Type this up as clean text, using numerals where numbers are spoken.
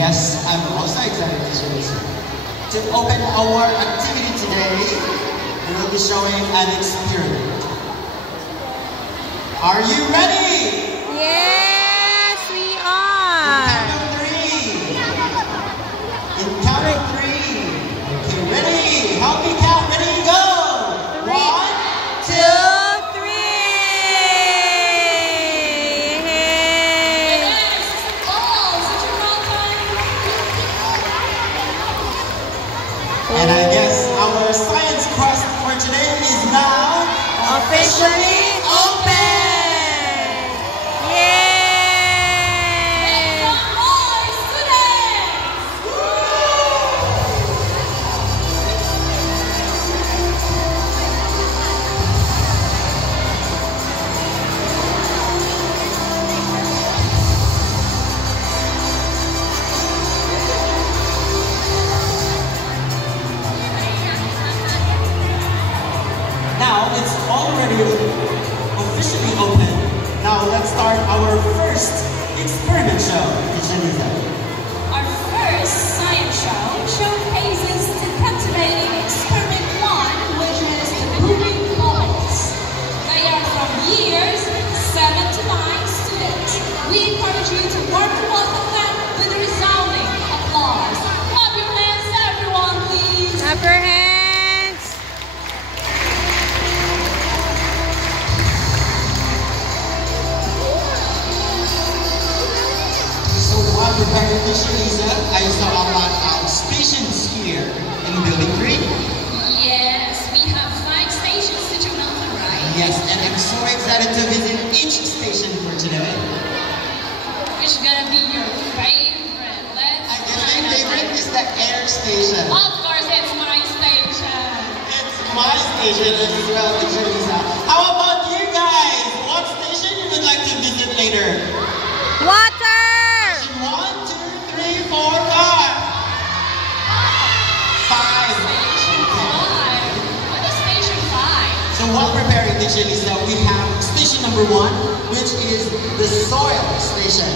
Yes, I'm also excited to open our activity today. We will be showing an experiment. Are you ready? Yes, we are. In count of three. Okay, ready? Help me count. Ready, go. 1, 2, 3. And I guess our science quest for today is now Officially open! Yay! Make some noise, students! Now it's already officially open. Now let's start our first experiment show. Teacher Lisa. Our first science show showcases the captivating Experiment 1, which is the booming bubbles. They are from years 7 to 9 students. We encourage you to warm and welcome them with a resounding applause. Clap your hands, everyone, please. Clap your hands. So while preparing Teacher Lisa, I saw a lot of stations here in Building 3. Yes, we have 5 stations, Teacher Melton, right? Yes, and I'm so excited to visit each station for today. Which is gonna be your favorite? I guess my favorite is the air station. Of course, it's my station. It's my station as well, Teacher Lisa. How about you guys? What station you would like to visit later? Water! 1, 2, 3, 4, 5. 5. Station 5. What is station 5? So while preparing Teacher Lisa, we have station number 1, which is the soil station.